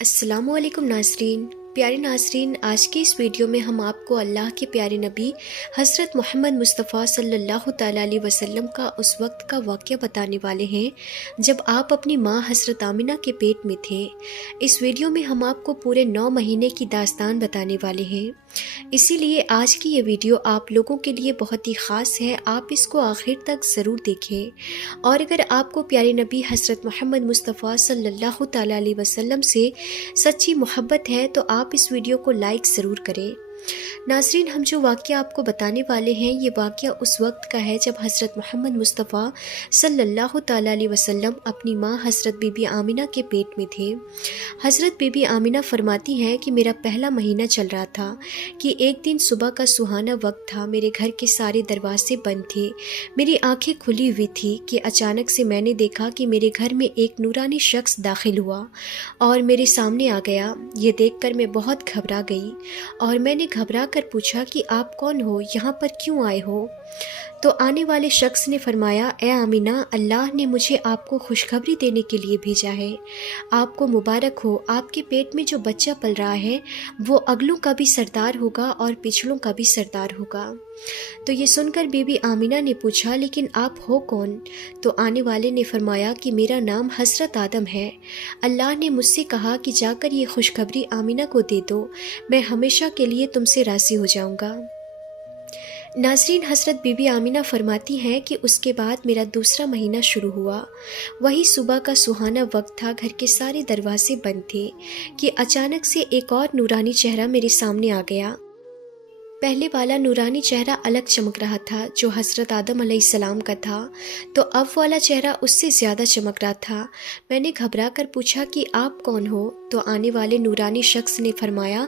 السلام علیکم ناظرین، پیارے ناظرین، آج کی اس ویڈیو میں ہم آپ کو اللہ کے پیارے نبی حضرت محمد مصطفیٰ صلی اللہ تعالیٰ علیہ وسلم کا اس وقت کا واقعہ بتانے والے ہیں جب آپ اپنی ماں حضرت آمنہ کے پیٹ میں تھے۔ اس ویڈیو میں ہم آپ کو پورے 9 مہینے کی داستان بتانے والے ہیں، اسی لیے آج کی یہ ویڈیو آپ لوگوں کے لیے بہت ہی خاص ہے۔ آپ اس کو آخر تک ضرور دیکھیں، اور اگر آپ کو پیارے نبی حضرت محمد مصطفیٰ صلی اللہ تعالیٰ علیہ وسلم سے سچی محبت ہے تو آپ اس ویڈیو کو لائک ضرور کریں۔ ناظرین، ہم جو واقعہ آپ کو بتانے والے ہیں یہ واقعہ اس وقت کا ہے جب حضرت محمد مصطفیٰ صلی اللہ تعالیٰ علیہ وسلم اپنی ماں حضرت بی بی آمنہ کے پیٹ میں تھے۔ حضرت بی بی آمنہ فرماتی ہیں کہ میرا پہلا مہینہ چل رہا تھا کہ ایک دن صبح کا سہانا وقت تھا، میرے گھر کے سارے دروازے بند تھے، میری آنکھیں کھلی ہوئی تھی کہ اچانک سے میں نے دیکھا کہ میرے گھر میں ایک نورانی شخص داخل ہوا اور میرے سامنے آ گیا۔ یہ دیکھ کر میں بہت گھبرا گئی اور میں نے گھبرا کر پوچھا کہ آپ کون ہو، یہاں پر کیوں آئے ہو؟ تو آنے والے شخص نے فرمایا، اے آمنہ، اللہ نے مجھے آپ کو خوشخبری دینے کے لیے بھیجا ہے۔ آپ کو مبارک ہو، آپ کے پیٹ میں جو بچہ پل رہا ہے وہ اگلوں کا بھی سردار ہوگا اور پچھلوں کا بھی سردار ہوگا۔ تو یہ سن کر بی بی آمنہ نے پوچھا، لیکن آپ ہو کون؟ تو آنے والے نے فرمایا کہ میرا نام حضرت آدم ہے۔ اللہ نے مجھ سے کہا کہ جا کر یہ خوشخبری آمنہ کو دے دو، میں ہمیشہ کے لیے تم سے راضی ہو جاؤں گا۔ ناظرین، حضرت بی بی آمنہ فرماتی ہیں کہ اس کے بعد میرا دوسرا مہینہ شروع ہوا۔ وہی صبح کا سہانا وقت تھا، گھر کے سارے دروازے بند تھے کہ اچانک سے ایک اور نورانی چہرہ میرے سامنے آ گیا۔ پہلے والا نورانی چہرہ الگ چمک رہا تھا جو حضرت آدم علیہ السلام کا تھا، تو اب والا چہرہ اس سے زیادہ چمک رہا تھا۔ میں نے گھبرا کر پوچھا کہ آپ کون ہو؟ تو آنے والے نورانی شخص نے فرمایا،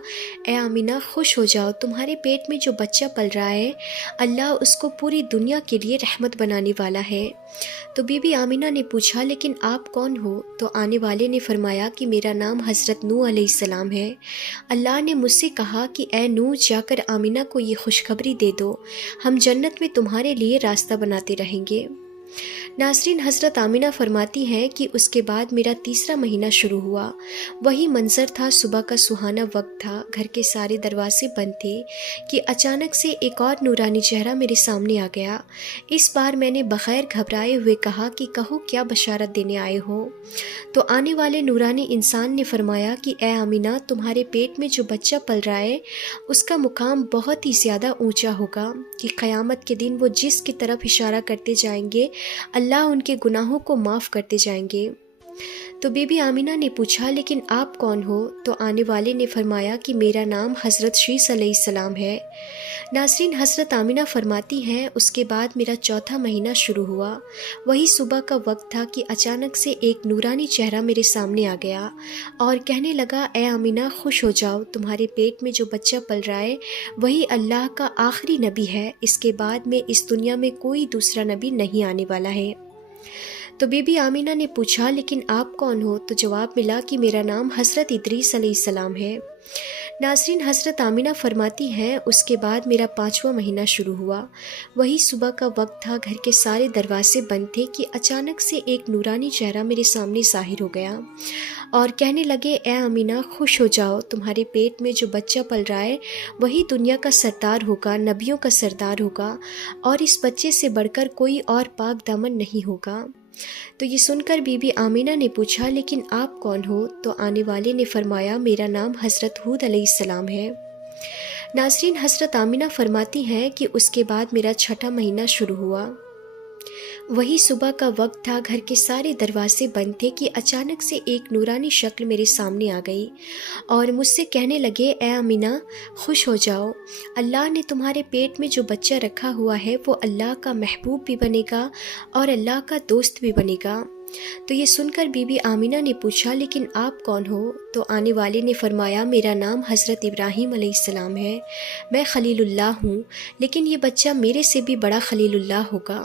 اے آمنہ، خوش ہو جاؤ، تمہارے پیٹ میں جو بچہ پل رہا ہے اللہ اس کو پوری دنیا کے لیے رحمت بنانے والا ہے۔ تو بی بی آمنہ نے پوچھا، لیکن آپ کون ہو؟ تو آنے والے نے فرمایا کہ میرا نام حضرت نوح علیہ السلام ہے۔ اللہ نے مجھ سے کہا کہ اے نوح، جا کر آمنہ کو یہ خوشخبری دے دو، ہم جنت میں تمہارے لیے راستہ بناتے رہیں گے۔ ناظرین، حضرت آمنہ فرماتی ہیں کہ اس کے بعد میرا تیسرا مہینہ شروع ہوا۔ وہی منظر تھا، صبح کا سہانا وقت تھا، گھر کے سارے دروازے بند تھے کہ اچانک سے ایک اور نورانی چہرہ میرے سامنے آ گیا۔ اس بار میں نے بغیر گھبرائے ہوئے کہا کہ کہو، کیا بشارت دینے آئے ہو؟ تو آنے والے نورانی انسان نے فرمایا کہ اے آمنہ، تمہارے پیٹ میں جو بچہ پل رہا ہے اس کا مقام بہت ہی زیادہ اونچا ہوگا کہ قیامت کے دن وہ جس کی طرف اشارہ کرتے جائیں گے اللہ ان کے گناہوں کو معاف کرتے جائیں گے۔ تو بی بی آمنہ نے پوچھا، لیکن آپ کون ہو؟ تو آنے والے نے فرمایا کہ میرا نام حضرت شیس علیہ السلام ہے۔ ناظرین، حضرت آمنہ فرماتی ہیں اس کے بعد میرا چوتھا مہینہ شروع ہوا۔ وہی صبح کا وقت تھا کہ اچانک سے ایک نورانی چہرہ میرے سامنے آ گیا اور کہنے لگا، اے آمنہ، خوش ہو جاؤ، تمہارے پیٹ میں جو بچہ پل رہا ہے وہی اللہ کا آخری نبی ہے، اس کے بعد میں اس دنیا میں کوئی دوسرا نبی نہیں آنے والا ہے۔ تو بی بی آمنہ نے پوچھا، لیکن آپ کون ہو؟ تو جواب ملا کہ میرا نام حضرت ادریس علیہ السلام ہے۔ ناظرین، حضرت آمنہ فرماتی ہیں اس کے بعد میرا 5واں مہینہ شروع ہوا۔ وہی صبح کا وقت تھا، گھر کے سارے دروازے بند تھے کہ اچانک سے ایک نورانی چہرہ میرے سامنے ظاہر ہو گیا اور کہنے لگے، اے آمنہ، خوش ہو جاؤ، تمہارے پیٹ میں جو بچہ پل رہا ہے وہی دنیا کا سردار ہوگا، نبیوں کا سردار ہوگا، اور اس بچے سے بڑھ کر کوئی اور پاک دامن نہیں ہوگا۔ تو یہ سن کر بی بی آمنہ نے پوچھا، لیکن آپ کون ہو؟ تو آنے والے نے فرمایا، میرا نام حضرت ہود علیہ السلام ہے۔ ناظرین، حضرت آمنہ فرماتی ہیں کہ اس کے بعد میرا 6واں مہینہ شروع ہوا۔ وہی صبح کا وقت تھا، گھر کے سارے دروازے بند تھے کہ اچانک سے ایک نورانی شکل میرے سامنے آ گئی اور مجھ سے کہنے لگے، اے آمنہ، خوش ہو جاؤ، اللہ نے تمہارے پیٹ میں جو بچہ رکھا ہوا ہے وہ اللہ کا محبوب بھی بنے گا اور اللہ کا دوست بھی بنے گا۔ تو یہ سن کر بی بی آمنہ نے پوچھا، لیکن آپ کون ہو؟ تو آنے والے نے فرمایا، میرا نام حضرت ابراہیم علیہ السلام ہے، میں خلیل اللہ ہوں، لیکن یہ بچہ میرے سے بھی بڑا خلیل اللہ ہوگا۔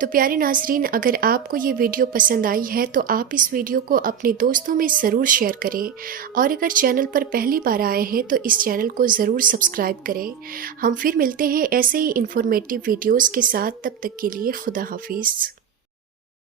تو پیارے ناظرین، اگر آپ کو یہ ویڈیو پسند آئی ہے تو آپ اس ویڈیو کو اپنے دوستوں میں ضرور شیئر کریں، اور اگر چینل پر پہلی بار آئے ہیں تو اس چینل کو ضرور سبسکرائب کریں۔ ہم پھر ملتے ہیں ایسے ہی انفارمیٹیو ویڈیوز کے ساتھ، تب تک کے لیے خدا حافظ۔